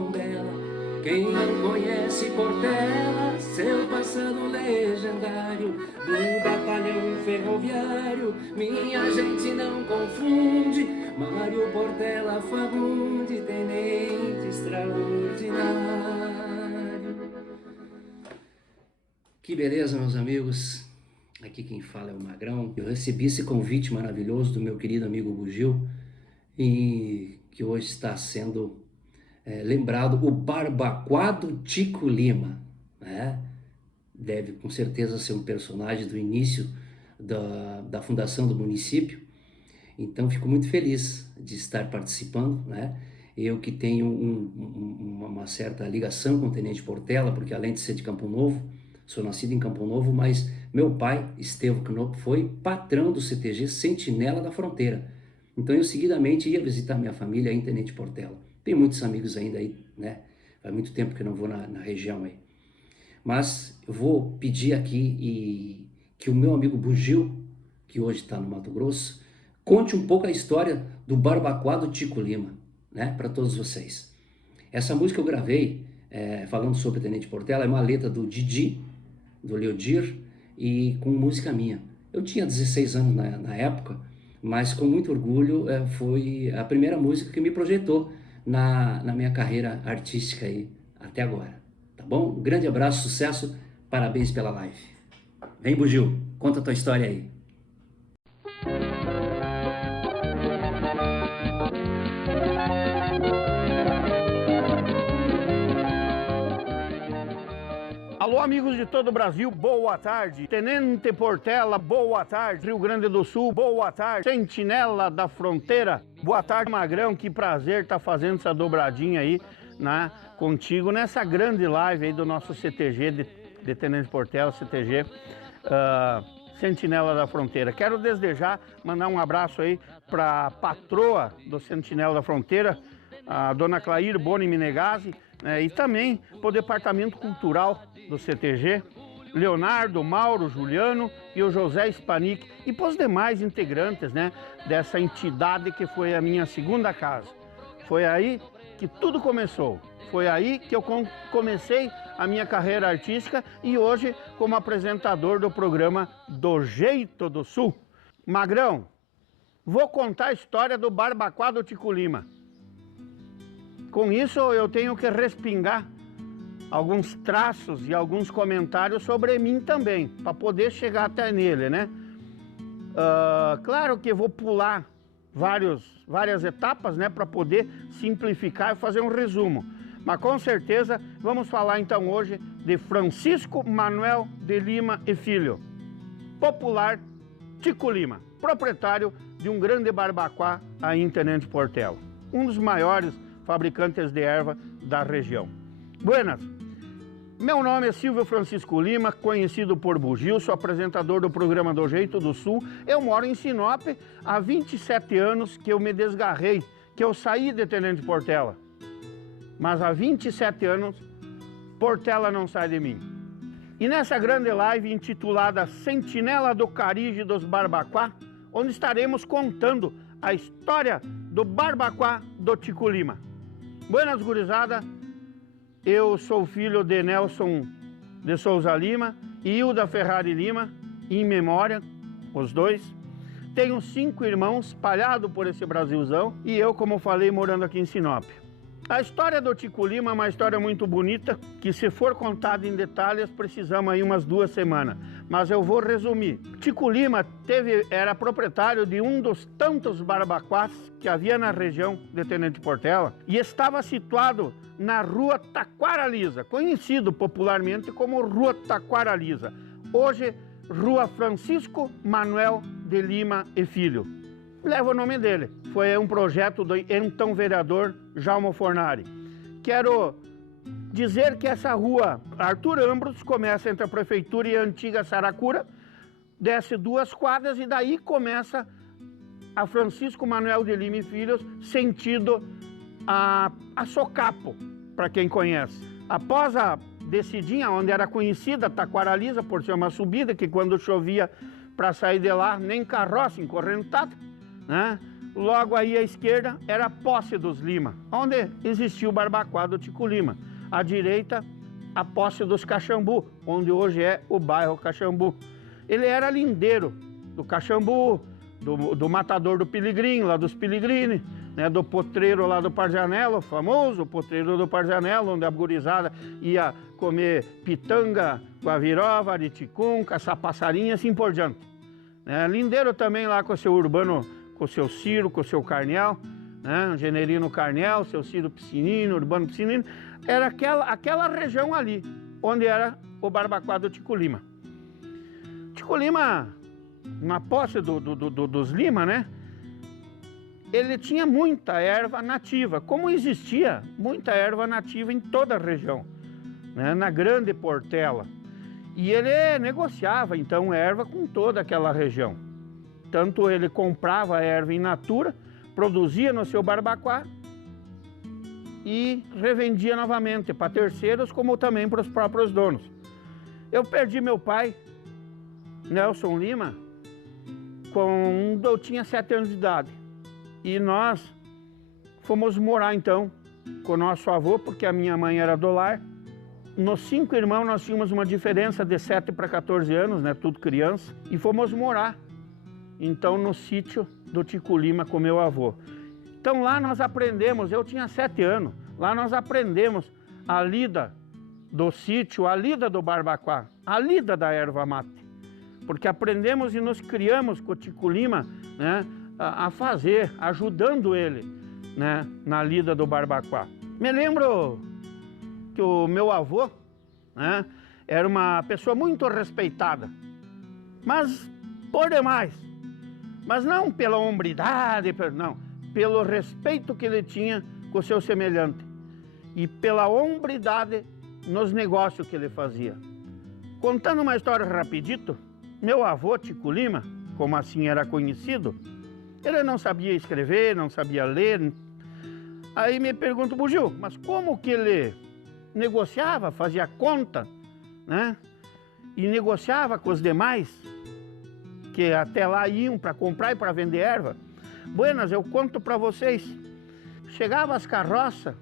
tão bela. Quem não conhece Portela, seu passado legendário, do batalhão ferroviário, minha gente não confunde. Mário Portela Fagundes, tenente extraordinário. Que beleza, meus amigos. Aqui quem fala é o Magrão. Eu recebi esse convite maravilhoso do meu querido amigo Bugio, e que hoje está sendo lembrado o Barbacoa do Tico Lima, né? Deve com certeza ser um personagem do início da fundação do município. Então fico muito feliz de estar participando, né? Eu que tenho uma certa ligação com o Tenente Portela, porque além de ser de Campo Novo, sou nascido em Campo Novo, mas meu pai, Estevão Knopp, foi patrão do CTG Sentinela da Fronteira. Então eu seguidamente ia visitar minha família em Tenente Portela. Tenho muitos amigos ainda aí, né? Faz muito tempo que eu não vou na região aí. Mas eu vou pedir aqui que o meu amigo Bugio, que hoje está no Mato Grosso, conte um pouco a história do Barbacoa do Tico Lima, né? Para todos vocês. Essa música eu gravei falando sobre Tenente Portela, é uma letra do Didi, do Leodir, e com música minha. Eu tinha 16 anos na época, mas com muito orgulho foi a primeira música que me projetou na minha carreira artística aí até agora, tá bom? Um grande abraço, sucesso, parabéns pela live. Vem, Bugio, conta a tua história aí. Alô, amigos de todo o Brasil, boa tarde. Tenente Portela, boa tarde. Rio Grande do Sul, boa tarde. Sentinela da Fronteira, boa tarde, Magrão. Que prazer estar fazendo essa dobradinha aí, né, contigo nessa grande live aí do nosso CTG de Tenente Portela, CTG Sentinela da Fronteira. Quero desde já mandar um abraço aí para a patroa do Sentinela da Fronteira, a dona Clair Boni Menegazzi, e também para o Departamento Cultural do CTG, Leonardo, Mauro, Juliano e o José Spanik, e para os demais integrantes, né, dessa entidade que foi a minha segunda casa. Foi aí que tudo começou, foi aí que eu comecei a minha carreira artística e hoje como apresentador do programa Do Jeito do Sul. Magrão, vou contar a história do Barbacoa do Tico Lima. Com isso, eu tenho que respingar alguns traços e alguns comentários sobre mim também, para poder chegar até nele, né? Claro que eu vou pular várias etapas, né, para poder simplificar e fazer um resumo. Mas com certeza vamos falar então hoje de Francisco Manuel de Lima e Filho, popular Tico Lima, proprietário de um grande barbacoa aí em Tenente Portela, um dos maiores fabricantes de erva da região. Buenas, meu nome é Silvio Francisco Lima, conhecido por Bugio, sou apresentador do programa Do Jeito do Sul. Eu moro em Sinop há 27 anos que eu me desgarrei, que eu saí de Tenente Portela. Mas há 27 anos, Portela não sai de mim. E nessa grande live intitulada Sentinela do Carige dos Barbacoa, onde estaremos contando a história do Barbacoa do Tico Lima. Buenas, gurizada, eu sou filho de Nelson de Souza Lima e Hilda Ferrari Lima, em memória, os dois. Tenho 5 irmãos espalhados por esse Brasilzão e eu, como falei, morando aqui em Sinop. A história do Tico Lima é uma história muito bonita, que se for contada em detalhes, precisamos aí umas 2 semanas. Mas eu vou resumir. Tico Lima era proprietário de um dos tantos barbacoás que havia na região de Tenente Portela e estava situado na Rua Taquaralisa, conhecido popularmente como Rua Taquaralisa. Hoje, Rua Francisco Manuel de Lima e Filho. Leva o nome dele. Foi um projeto do então vereador Jaume Fornari. Quero dizer que essa rua Arthur Ambros começa entre a prefeitura e a antiga Saracura, desce 2 quadras e daí começa a Francisco Manuel de Lima e Filhos, sentido a Socapo, para quem conhece. Após a descidinha, onde era conhecida Taquaralisa, por ser uma subida, que quando chovia para sair de lá, nem carroça encorrentada, né? Logo aí à esquerda era a Posse dos Lima, onde existia o Barbacoa do Tico Lima. À direita, a Posse dos Caxambu, onde hoje é o bairro Caxambu. Ele era lindeiro do Caxambu, do matador do Piligrim, lá dos Piligrini, né, do potreiro lá do Parzanello, o famoso potreiro do Parzanello, onde a gurizada ia comer pitanga, guavirova, ariticum, caçar passarinho, assim por diante. Lindeiro também lá com o seu Urbano, com o seu Ciro, com o seu Carnel, né, Generino Carnel, seu Ciro Piscinino, Urbano Piscinino. Era aquela região ali, onde era o Barbacoa do Tico Lima. Tico Lima, na posse dos Lima, né? Ele tinha muita erva nativa, como existia muita erva nativa em toda a região, né, na Grande Portela. E ele negociava, então, erva com toda aquela região. Tanto ele comprava a erva in natura, produzia no seu Barbacoa e revendia novamente para terceiros, como também para os próprios donos. Eu perdi meu pai, Nelson Lima, quando eu tinha 7 anos de idade. E nós fomos morar então com o nosso avô, porque a minha mãe era do lar. Nos 5 irmãos nós tínhamos uma diferença de 7 para 14 anos, né, tudo criança. E fomos morar então no sítio do Tico Lima com meu avô. Então lá nós aprendemos, eu tinha 7 anos, lá nós aprendemos a lida do sítio, a lida do Barbacoa, a lida da erva mate. Porque aprendemos e nos criamos com o Tico Lima, né, a fazer, ajudando ele, né, na lida do Barbacoa. Me lembro que o meu avô, né, era uma pessoa muito respeitada, mas por demais. Mas não pela hombridade, não, pelo respeito que ele tinha com o seu semelhante e pela hombridade nos negócios que ele fazia. Contando uma história rapidito, meu avô Tico Lima, como assim era conhecido, ele não sabia escrever, não sabia ler. Aí me pergunto, Bugio, mas como que ele negociava, fazia conta, né? E negociava com os demais, que até lá iam para comprar e para vender erva? Buenas, eu conto para vocês. Chegava as carroças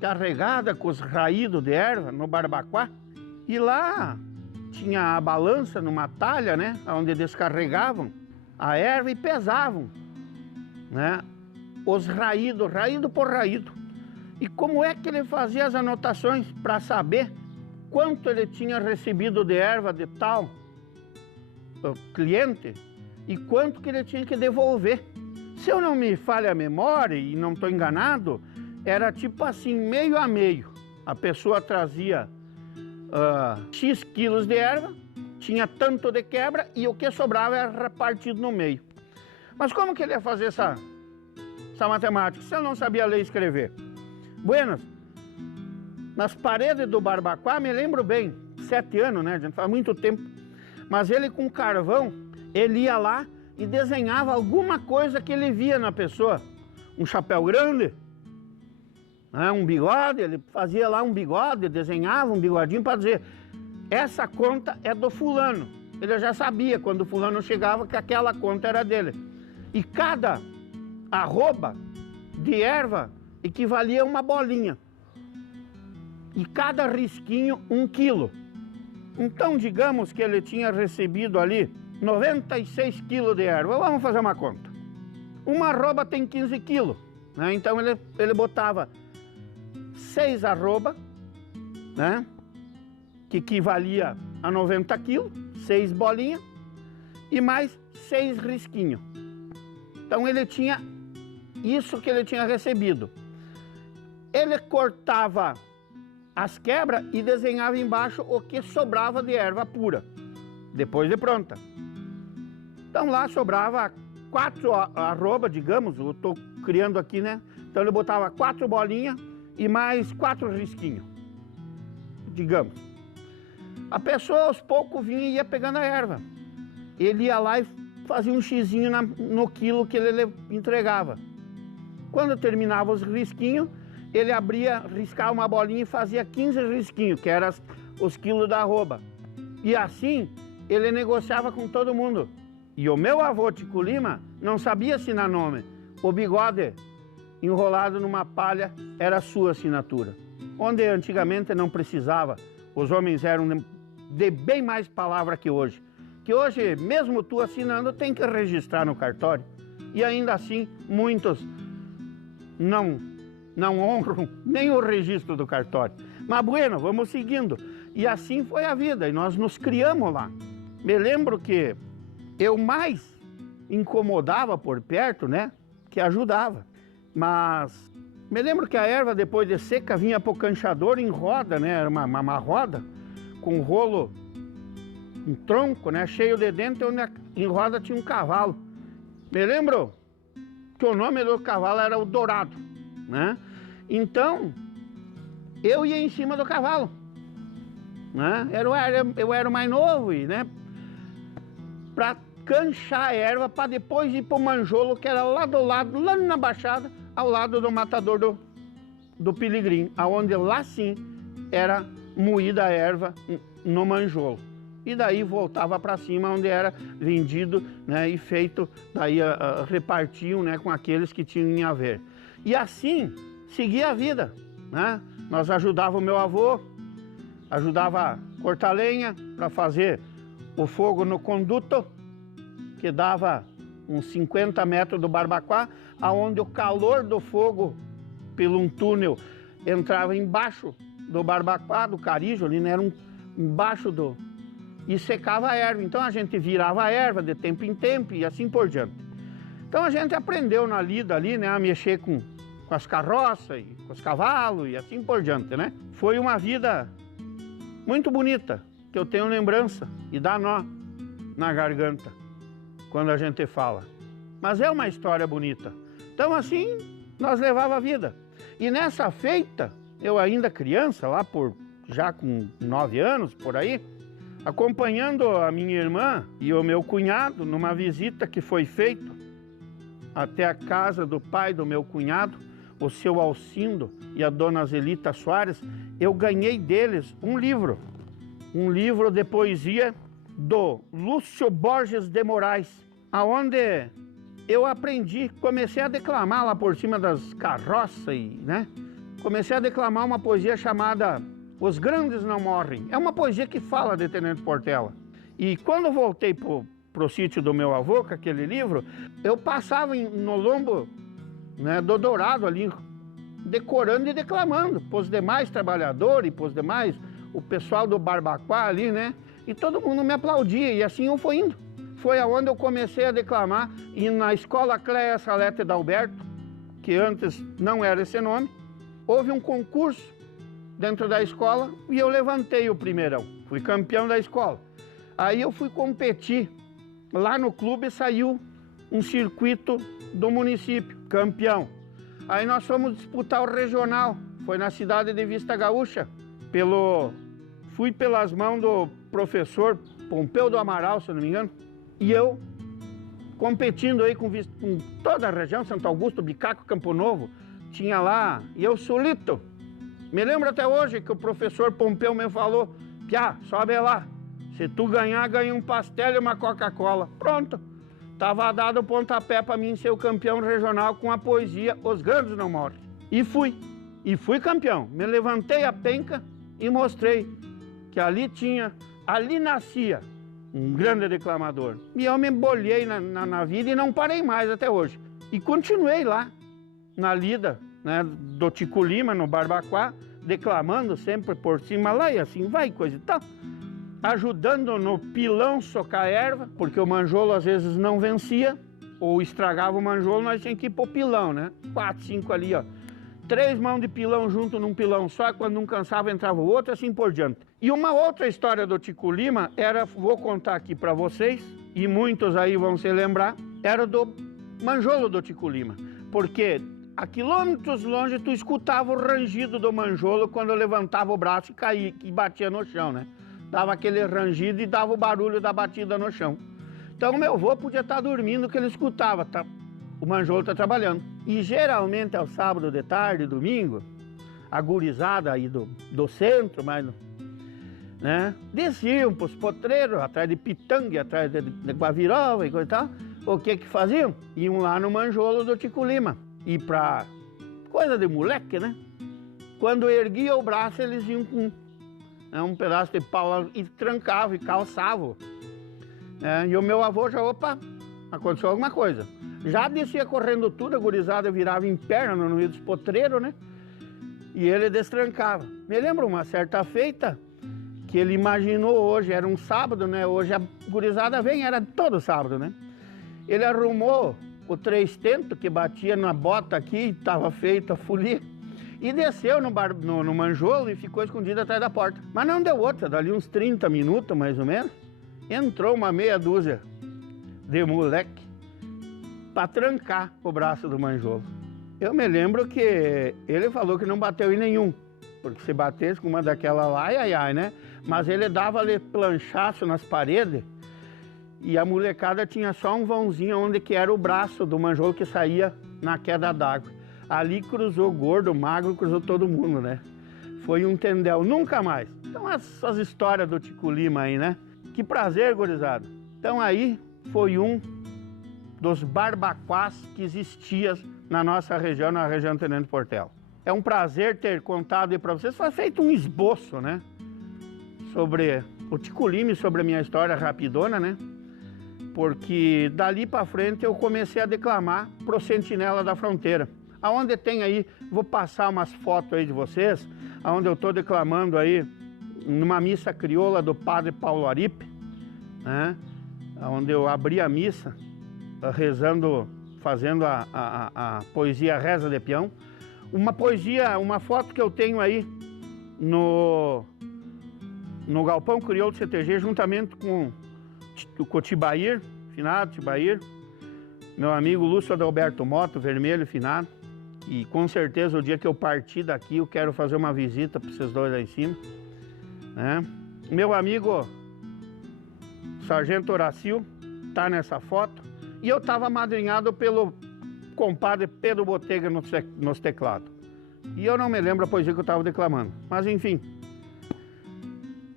carregadas com os raídos de erva no Barbacoa, e lá tinha a balança numa talha, né? Onde descarregavam a erva e pesavam, né, os raídos, raído por raído. E como é que ele fazia as anotações para saber quanto ele tinha recebido de erva de tal cliente e quanto que ele tinha que devolver? Se eu não me falha a memória e não estou enganado, era tipo assim, meio a meio. A pessoa trazia X quilos de erva, tinha tanto de quebra e o que sobrava era repartido no meio. Mas como que ele ia fazer essa matemática se ele não sabia ler e escrever? Buenas, nas paredes do Barbacoa, me lembro bem, 7 anos, né, gente, faz muito tempo, mas ele com carvão, ele ia lá e desenhava alguma coisa que ele via na pessoa. Um chapéu grande, né, um bigode, ele fazia lá um bigode, desenhava um bigodinho para dizer, essa conta é do fulano. Ele já sabia quando o fulano chegava que aquela conta era dele. E cada arroba de erva equivalia a uma bolinha. E cada risquinho 1 quilo. Então, digamos que ele tinha recebido ali 96 quilos de erva. Vamos fazer uma conta. Uma arroba tem 15 quilos, né? Então ele botava 6 arroba, né, que equivalia a 90 quilos, 6 bolinhas, e mais 6 risquinhos. Então ele tinha isso que ele tinha recebido. Ele cortava as quebras e desenhava embaixo o que sobrava de erva pura, depois de pronta. Então lá sobrava 4 arroba, digamos, eu estou criando aqui, né? Então ele botava 4 bolinhas e mais 4 risquinhos, digamos. A pessoa aos poucos vinha e ia pegando a erva. Ele ia lá e fazia um xizinho no quilo que ele entregava. Quando terminava os risquinhos, ele abria, riscava uma bolinha e fazia 15 risquinhos, que eram os quilos da arroba. E assim, ele negociava com todo mundo. E o meu avô Tico Lima não sabia assinar nome. o bigode enrolado numa palha era a sua assinatura. Onde antigamente não precisava, os homens eram de bem mais palavra que hoje. Que hoje, mesmo tu assinando, tem que registrar no cartório. E ainda assim, muitos não honram nem o registro do cartório. Mas bueno, vamos seguindo. E assim foi a vida, e nós nos criamos lá. Me lembro que eu mais incomodava por perto, né, que ajudava. Mas me lembro que a erva, depois de seca, vinha para o canchador em roda, né, era uma roda com um rolo, um tronco, né, cheio de dentro, onde em roda tinha um cavalo. Me lembro que o nome do cavalo era o Dourado, né? Então, eu ia em cima do cavalo, né? Eu era o mais novo, e, né, para canchar a erva, para depois ir para o manjolo, que era lá do lado, lá na baixada, ao lado do matador do Piligrim, aonde lá sim era moída a erva no manjolo. E daí voltava para cima, onde era vendido, né, e feito, daí repartiam, né, com aqueles que tinham em haver. E assim seguia a vida, né? Nós ajudávamos o meu avô, ajudava a cortar lenha para fazer o fogo no conduto, que dava uns 50 metros do Barbacoa, aonde o calor do fogo, pelo um túnel, entrava embaixo do Barbacoa, do Carijo, ali, né, era embaixo do... e secava a erva. Então a gente virava a erva de tempo em tempo e assim por diante. Então a gente aprendeu na lida ali, né, a mexer com as carroças e com os cavalos e assim por diante, né? Foi uma vida muito bonita, que eu tenho lembrança e dá nó na garganta quando a gente fala. Mas é uma história bonita. Então assim nós levava a vida. E nessa feita, eu ainda criança, lá já com 9 anos, por aí, acompanhando a minha irmã e o meu cunhado numa visita que foi feita até a casa do pai do meu cunhado, o seu Alcindo e a dona Zelita Soares, eu ganhei deles um livro de poesia do Lúcio Borges de Moraes, aonde eu aprendi, comecei a declamar lá por cima das carroças, né? Comecei a declamar uma poesia chamada Os Grandes Não Morrem. É uma poesia que fala de Tenente Portela. E quando voltei pro sítio do meu avô, com aquele livro, eu passava no lombo, né, do Dourado ali, decorando e declamando, pros demais trabalhadores, pros demais, o pessoal do Barbacoa ali, né? E todo mundo me aplaudia, e assim eu fui indo. Foi aonde eu comecei a declamar, e na Escola Cléia Salete d'Alberto, que antes não era esse nome, houve um concurso dentro da escola e eu levantei o primeirão, fui campeão da escola. Aí eu fui competir, lá no clube saiu um circuito do município, campeão. Aí nós fomos disputar o regional, foi na cidade de Vista Gaúcha, fui pelas mãos do professor Pompeu do Amaral, se eu não me engano, e eu competindo aí com toda a região, Santo Augusto, Bicaco, Campo Novo, tinha lá, e eu solito. Me lembro até hoje que o professor Pompeu me falou, Piá, sobe lá, se tu ganhar, ganha um pastel e uma Coca-Cola. Pronto, estava dado o pontapé para mim ser o campeão regional com a poesia Os Grandes Não Morrem. E fui campeão. Me levantei a penca e mostrei que ali nascia um grande declamador. E eu me embolhei na vida e não parei mais até hoje. E continuei lá, na lida, né, do Tico Lima, no Barbacoa, declamando sempre por cima lá e assim vai, coisa e tal. Ajudando no pilão socar erva, porque o manjolo às vezes não vencia, ou estragava o manjolo, nós tínhamos que ir pro pilão, né? 4, 5 ali, ó. 3 mãos de pilão junto num pilão só, quando um cansava entrava o outro, assim por diante. E uma outra história do Tico Lima vou contar aqui para vocês, e muitos aí vão se lembrar, era do manjolo do Tico Lima, porque a quilômetros longe tu escutava o rangido do manjolo quando eu levantava o braço e caía, e batia no chão, né? Dava aquele rangido e dava o barulho da batida no chão. Então meu avô podia estar dormindo que ele escutava, o manjolo está trabalhando. E geralmente ao sábado de tarde, domingo, a gurizada aí do centro, né, desciam para os potreiros, atrás de pitanga, atrás de guavirova e coisa e tal, o que que faziam? Iam lá no manjolo do Tico Lima. E pra coisa de moleque, né? Quando erguia o braço, eles iam com um pedaço de pau e trancavam e calçavam. E o meu avô já, opa, aconteceu alguma coisa. Já descia correndo tudo, a gurizada virava em perna no meio dos potreiros, né? E ele destrancava. Me lembro uma certa feita que ele imaginou hoje, era um sábado, né? Hoje a gurizada vem, era todo sábado, né? Ele arrumou o 3 tentos que batia na bota aqui, estava feita a folia, e desceu no manjolo e ficou escondido atrás da porta. Mas não deu outra, dali uns 30 minutos mais ou menos, entrou uma meia dúzia de moleque para trancar o braço do manjolo. Eu me lembro que ele falou que não bateu em nenhum, porque se batesse com uma daquela lá, ai, né? Mas ele dava-lhe planchaço nas paredes e a molecada tinha só um vãozinho onde que era o braço do manjolo que saía na queda d'água. Ali cruzou gordo, magro, cruzou todo mundo, né? Foi um tendel, nunca mais. Então essas histórias do Tico Lima aí, né? Que prazer, gurizada. Então aí foi um dos barbacoás que existia na nossa região, na região Tenente Portela. É um prazer ter contado aí para vocês, foi feito um esboço, né? Sobre o Tico Lima e sobre a minha história rapidona, né? Porque dali para frente eu comecei a declamar pro Sentinela da Fronteira. Aonde tem aí, vou passar umas fotos aí de vocês, aonde eu estou declamando aí numa missa crioula do Padre Paulo Aripe, né? Onde eu abri a missa rezando, fazendo a poesia Reza de Peão. Uma poesia, uma foto que eu tenho aí no Galpão Crioulo do CTG, juntamente com o Cotibair, finado Tibair, meu amigo Lúcio Adalberto Moto, vermelho, finado. E com certeza o dia que eu partir daqui eu quero fazer uma visita para vocês dois lá em cima, né? Meu amigo Sargento Horacil tá nessa foto. E eu estava amadrinhado pelo compadre Pedro Botega nos teclados. E eu não me lembro a poesia que eu estava declamando. Mas enfim,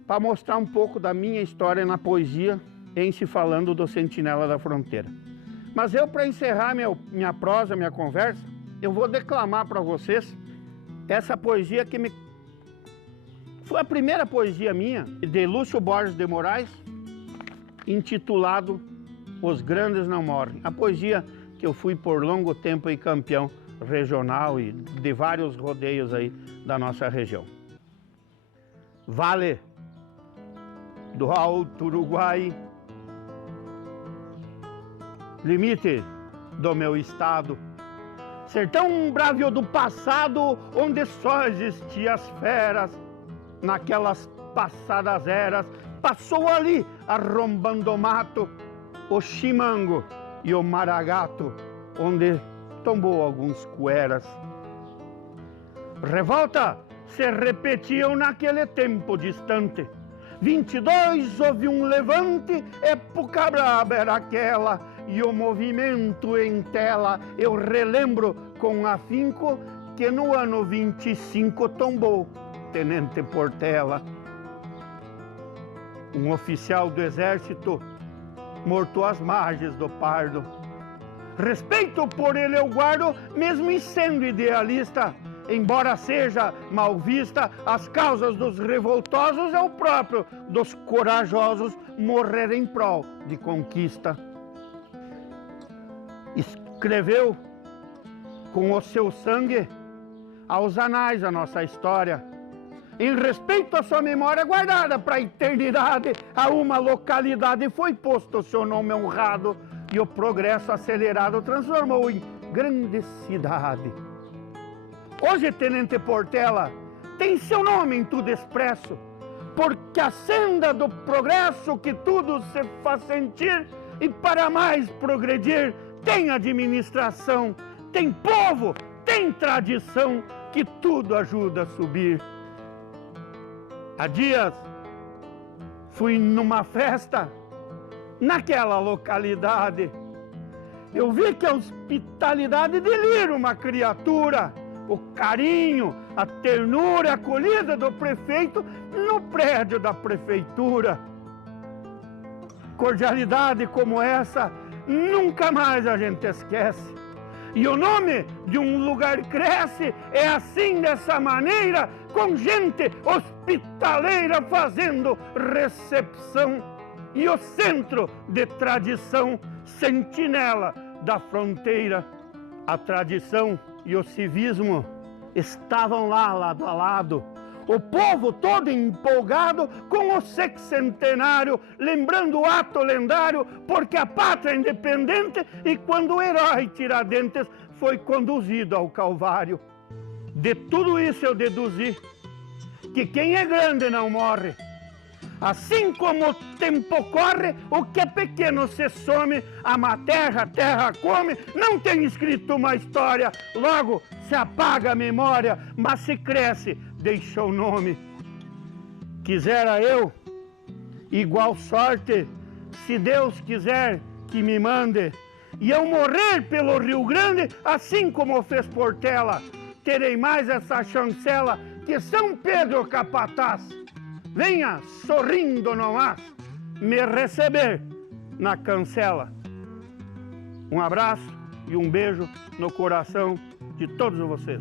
para mostrar um pouco da minha história na poesia, em se falando do Sentinela da Fronteira. Mas eu, para encerrar minha prosa, minha conversa, eu vou declamar para vocês essa poesia que foi a primeira poesia minha, de Lúcio Borges de Moraes, intitulado Os Grandes Não Morrem. A poesia que eu fui por longo tempo aí campeão regional e de vários rodeios aí da nossa região. Vale do Alto Uruguai, limite do meu estado, sertão brávio do passado, onde só existiam as feras, naquelas passadas eras, passou ali, arrombando o mato, o chimango e o maragato, onde tombou alguns cueras. Revolta se repetiam naquele tempo distante. 22 houve um levante, época braba era aquela, e o movimento em tela eu relembro com afinco que no ano 25 tombou Tenente Portela. Um oficial do exército morto às margens do Pardo. Respeito por ele eu guardo, mesmo em sendo idealista. Embora seja mal vista, as causas dos revoltosos é o próprio dos corajosos morrer em prol de conquista. Escreveu com o seu sangue aos anais a nossa história. Em respeito à sua memória guardada para a eternidade, a uma localidade foi posto o seu nome honrado e o progresso acelerado transformou em grande cidade. Hoje, Tenente Portela tem seu nome em tudo expresso, porque a senda do progresso que tudo se faz sentir e para mais progredir tem administração, tem povo, tem tradição que tudo ajuda a subir. Há dias fui numa festa naquela localidade. Eu vi que a hospitalidade delira uma criatura, o carinho, a ternura, a acolhida do prefeito no prédio da prefeitura. Cordialidade como essa nunca mais a gente esquece. E o nome de um lugar cresce, é assim, dessa maneira, com gente hospitaleira fazendo recepção. E o centro de tradição, sentinela da fronteira. A tradição e o civismo estavam lá, lado a lado. O povo todo empolgado com o sexcentenário, lembrando o ato lendário, porque a pátria é independente e quando o herói Tiradentes foi conduzido ao Calvário. De tudo isso eu deduzi que quem é grande não morre. Assim como o tempo corre, o que é pequeno se some, a terra come, não tem escrito uma história, logo se apaga a memória, mas se cresce, deixa o nome. Quisera eu, igual sorte, se Deus quiser que me mande, e eu morrer pelo Rio Grande, assim como fez Portela, terei mais essa chancela que São Pedro Capataz. Venha sorrindo nomás me receber na cancela. Um abraço e um beijo no coração de todos vocês.